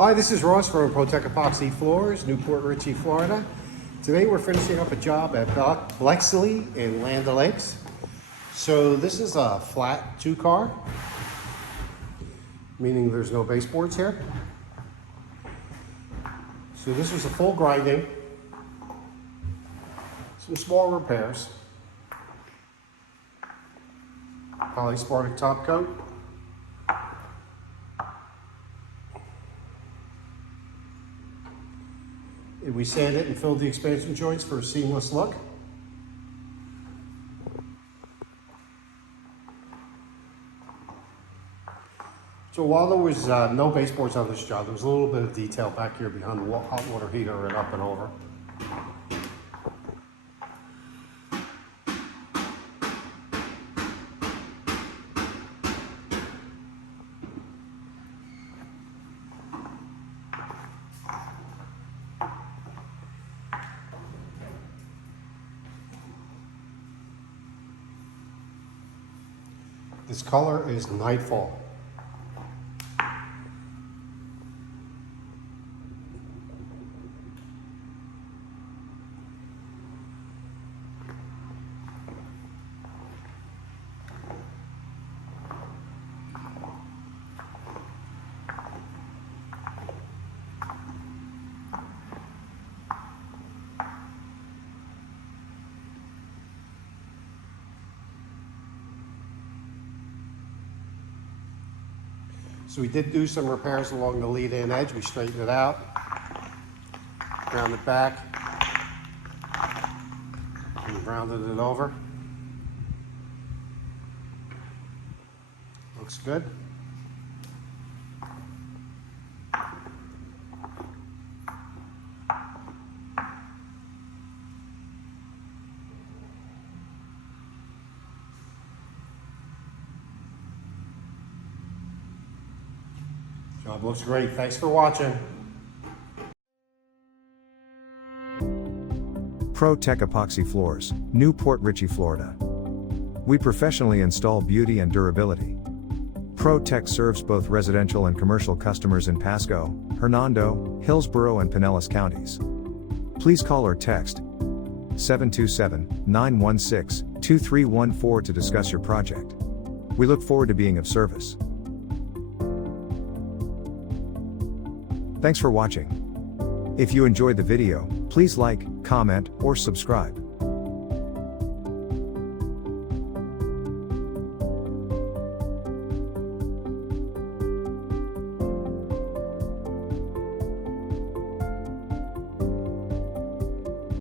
Hi, this is Ross from ProTech Epoxy Floors, Newport Richey, Florida. Today we're finishing up a job at Bexley in Land O'Lakes. So this is a flat two-car, meaning there's no baseboards here. So this was a full grinding, some small repairs, polyspartic top coat, and we sanded and filled the expansion joints for a seamless look. So while there was no baseboards on this job, there was a little bit of detail back here behind the hot water heater and up and over. This color is Nightfall. So we did do some repairs along the lead-in edge. We straightened it out, ground it back, and rounded it over. Looks good. Job looks great. Thanks for watching. ProTech Epoxy Floors, Newport Richey, Florida. We professionally install beauty and durability. ProTech serves both residential and commercial customers in Pasco, Hernando, Hillsborough and Pinellas counties. Please call or text 727-916-2314 to discuss your project. We look forward to being of service. Thanks for watching. If you enjoyed the video, please like, comment, or subscribe.